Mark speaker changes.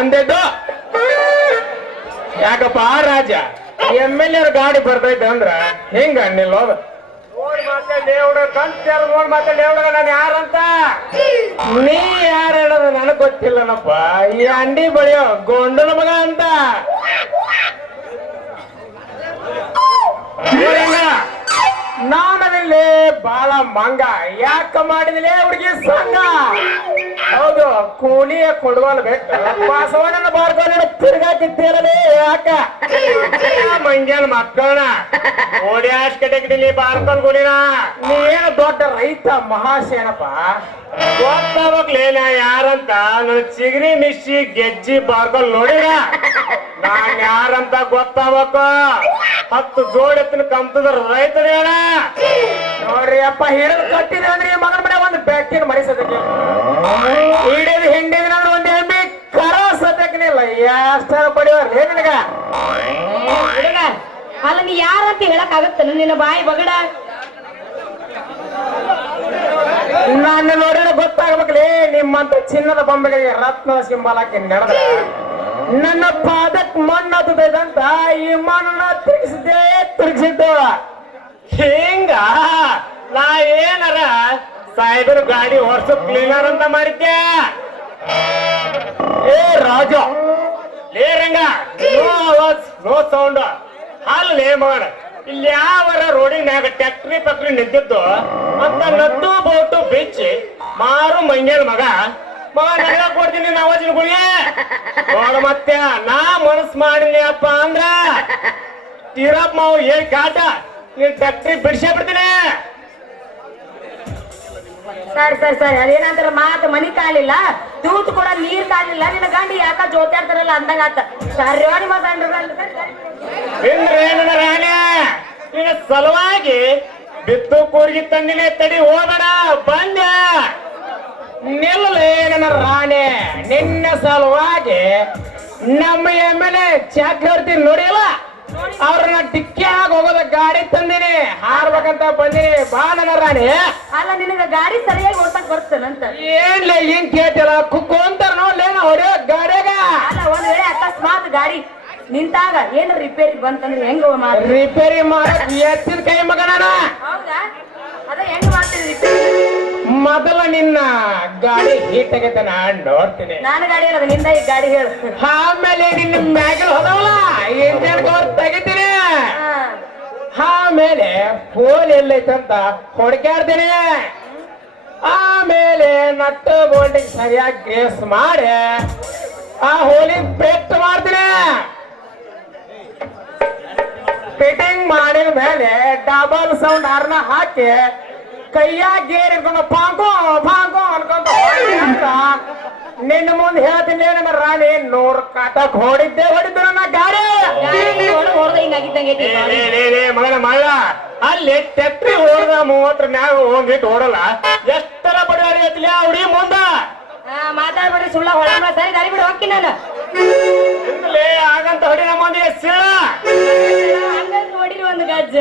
Speaker 1: ಅಂದೆದ್ದು. ಯಾಕಪ್ಪ ಆ ರಾಜ? M L ಎರ್ ಗಾಡಿ ಬರ್ತೈತೆ ಅಂದ್ರ ಹೆಂಗ ಅನ್ನಿಲ್ಲ ಅದು? ಯಾರಂತ? ನೀ ಯಾರ ಹೇಳೋದು ನನಗ್ ಗೊತ್ತಿಲ್ಲನಪ್ಪ. ಈ ಅಂಡಿ ಬಳಿಯೋ ಗೊಂಡನ ಮಗ ಅಂತ. ಬಾಳ ಮಂಗ. ಯಾಕ ಮಾಡಿದ್ಲೇ? ಹುಡುಗಿ ಸಂಘ. ಹೌದು, ಕೂಲಿಯ ಕೊಡುವಲ್ ಬೇಕು. ಬಸವಣ್ಣನ ಬಾರ್ಕೊಂಡು ತಿರ್ಗಾಕಿತ್ತೇರಲೇ ಯಾಕ? ಮಂಗ್ಯಾನ ಮಕ್ಕಳನ್ನ ಓಡ್ಯಾಶ್ ಕಟಕಡಿಲಿ ಬಾರ್ಕೊಂಡ್ ಗುಡಿನ ನೀನು ದೊಡ್ಡ ರೈತ ಮಹಾಶೇನಪ್ಪ? ಗೊತ್ತಾಗ್ಲೇ ನಾ ಯಾರಂತ? ನನ್ನ ಚಿಗರಿ ಮಿಶಿ ಗೆಜ್ಜಿ ಬಾರ್ಕೊಂಡ್ ನೋಡಿನ ನಾನ್ ಯಾರಂತ ಗೊತ್ತಾಗ ಹತ್ತು ಜೋಡೆತ್ತಿನ ಕಂತದ ರೈತರೇಣ ನೋಡ್ರಿ ಅಪ್ಪ ಹಿಡಿದು ಕಟ್ಟಿದೆ ಅಂದ್ರೆ ಮಗನ ಮನೆ ಒಂದು ಬೆಕ್ಕಿನ ಮರಿ ಸದಕ್ಕೆ ಹಿಡಿದು ಹಿಂಡಿದ ನಾನು ಒಂದು ಎಮ್ಮಿ ಕರ ಸದ್ಯಕ್ಕಿನಿಲ್ಲ ಎಷ್ಟ ಪಡಿಯೋರ್ಲಿ ನಿನಗ.
Speaker 2: ಅಲ್ಲ ನೀ ಯಾರಂತ ಹೇಳಕ್ ಆಗತ್ತಲ್ಲ ನಿನ್ನ ಬಾಯಿ ಬಗಡ.
Speaker 1: ನನ್ನ ನೋಡಿದ್ರೆ ಗೊತ್ತಾಗ್ಬೇಕಲೇ ನಿಮ್ಮಂತ ಚಿನ್ನದ ಬೊಂಬೆಗಳಿಗೆ ರತ್ನ ಸಿಂಬಲ್ ಹಾಕಿ ನಡೆದ ನನ್ನ ಪಾದಕ್ ಮಣ್ಣು ಹತ್ತದಂತ ಈ ಮಣ್ಣನ್ನ ತಿರುಗಿಸಿದ್ದೇ ತಿರುಗಿಸಿದ್ದ. ಹಿಂಗ. ನಾ ಏನಾರ ಸಾಹೇಬರ ಗಾಡಿ ಹೊರ್ಸು ಕ್ಲೀನರ್ ಅಂತ ಮಾಡಿದ್ದೆ ಏ ರಾಜ, ಲೇ ರಂಗ, ನೋ ನೋ ಸೌಂಡ್ ಅಲ್ಲೇ ಮಾಡ ಇಲ್ಲಿ ಯಾವರ ರೋಡಿನ್ಯಾಗ ಟ್ಯಾಕ್ಟ್ರಿ ಪಕ್ರಿ ನಿಂತಿದ್ದು? ಅಂತ ನದ್ದು ಬೋಟು ಬಿಚ್ಚಿ ಮಾರು ಮಂಗ್ಯಾನ ಮಗ ಮಗ ಕೊಡ್ತೀನಿ ನವಾಜಿನ ಗುಳಿಗೆ. ನೋಡ ಮತ್ತೆ, ನಾ ಮನಸ್ ಮಾಡಿನಿ ಅಪ್ಪ ಅಂದ್ರ, ತೀರಪ್ಪ ಮಾವು ಏನ್ ಕಾಟ, ನೀನ್ ಟ್ಯಾಕ್ಟ್ರಿ ಬಿಡ್ಸೇ ಬಿಡ್ತೀನಿ.
Speaker 2: ಸರಿ ಸರಿ ಸರಿ. ಅದೇನಂತಾರ ಮಾತು ಮನಿ ಕಾಲಿಲ್ಲ ತೂತ್ ಕೂಡ ನೀರ್ ಕಾಲಿಲ್ಲ. ನಿನ್ನ ಗಂಡಿ ಯಾಕ ಜೋತಾಡ್ತಾರಲ್ಲ ಅಂದಂಗಾತ. ಸರಿ
Speaker 1: ನಿನ್ನ ಸಲುವಾಗಿ ಬಿತ್ತು ಕೂರ್ಗಿ ತಂದಿನೇ ತಡಿ ಹೋಗೋಣ ಬಂದ. ನಿಲ್ಲಲೇ ನನ್ನ ರಾಣೆ, ನಿನ್ನ ಸಲುವಾಗಿ ನಮ್ಮ ಎಂ ಎಲ್ ಎ ಚಕ್ರವರ್ತಿ ನೋಡಿಲ್ಲ? ಅವ್ರನ್ನ ಡಿಕ್ಕಿ ಆಗಿ ಹೋಗೋದ ಗಾಡಿ ತಂದಿನಿ. ಹಾರ್ಬೇಕಂತ ಬಂದಿನಿ. ಬಾ ನನ್ನ ರಾಣಿ.
Speaker 2: ಅಲ್ಲ ನಿನಗ ಗಾಡಿ ಸರಿಯಾಗಿ ಓಡ್ಸಕ್ ಬರ್ತನಂತ
Speaker 1: ಏನ್ಲೇ ಹಿಂಗ್ ಕೇಳ್ತಿಲ್ಲ ಕುಕ್ಕು ಅಂತಾರ ನೋಡ್ಲೇನ ಹೊಡೆಯೋ ಗಾಡಿಯಾಗ.
Speaker 2: ಅಲ್ಲ ಒಂದ್ ವೇಳೆ ಅಕಸ್ಮಾತ್ ಗಾಡಿ ನಿಂತಾಗ ಏನ್ ರಿಪೇರಿ ಬಂತಂದ್ರೆ ಹೆಂಗ
Speaker 1: ರಿಪೇರಿ ಮಾಡಕ್ ಎತ್ತಿನ ಕೈ ಮಗನ
Speaker 2: ಹೌದಾ? ಅದ ಹೆಂಗ್ ಮಾಡ್ತೀನಿ ರಿಪೇರಿ
Speaker 1: ಮೊದಲ ನಿನ್ನ ಗಾಡಿ ಹೀಟ್ ಆಗೈತೆ ನಾನ್ ನೋಡ್ತೀನಿ.
Speaker 2: ನಾನು ಗಾಡಿ ನಿನ್ನ ನಿಂದ ಈ ಗಾಡಿ ಹೇಳು.
Speaker 1: ಆಮೇಲೆ ನಿನ್ನ ಮ್ಯಾಗಲ್ ಹೋದವಲ್ಲ ಇಂಜನ್ ಕವರ್ ತೆಗಿತೀನಿ. ಆಮೇಲೆ ಫೋನ್ ಎಲ್ಲೈತಂತ ಹೊಡ್ಕಾಡ್ತೀನಿ ಆಮೇಲೆ ನಟ್ಟು ಬೋಲ್ಡಿಗೆ ಸರಿಯಾಗಿ ಗ್ರೇಸ್ ಮಾಡಿ ಆ ಹೋಲಿ ಪೆಟ್ಟು ಮಾಡ್ತೀನಿ. ಫಿಟ್ಟಿಂಗ್ ಮಾಡಿದ ಮೇಲೆ ಡಬಲ್ ಸೌಂಡ್ ಅರ್ನ ಹಾಕಿ ಕೈಯಾಗ ಗೇರ್ ಇಟ್ಕೊಂಡು ಅನ್ಕೊಂತ ಅಂತ ನಿನ್ನ ಮುಂದೆ ಹೇಳ್ತೀನಿ ನಮ್ಮ ರಾಣಿ ನೂರ್ ಕಾಟಕ್ ಹೊಡಿದ್ದೆ ಹೊಡಿದ್ರು ನನ್ನ ಗಾಡಿ. ಮಗನ ಮಳ್ಳ ಅಲ್ಲಿ ಟೆಕ್ಟ್ರಿ ಹೋದ ಮೂವತ್ತರ ಮ್ಯಾಗ ಹೋಗಿಟ್ಟು ಓಡಲ್ಲ ಎಷ್ಟರ ಬಡಿಯಾರಿ ಐತಿಲ್ಲ ಹುಡಿ ಮುಂದ?
Speaker 2: ಮಾತಾಡ್ಬಿಡಿ ಸುಳ್ಳ ಹೊಳ ಸರಿ ಗಾಡಿ ಬಿಡು ಹೋಗಿ ನಾನು.
Speaker 1: ಆಗಂತ ಹೊಡಿ ನಮ್ಮ ಮಂದಿಗೆ ಸಿಳ?
Speaker 2: ನೋಡಿರಿ ಒಂದು ಗಜ್ಜ.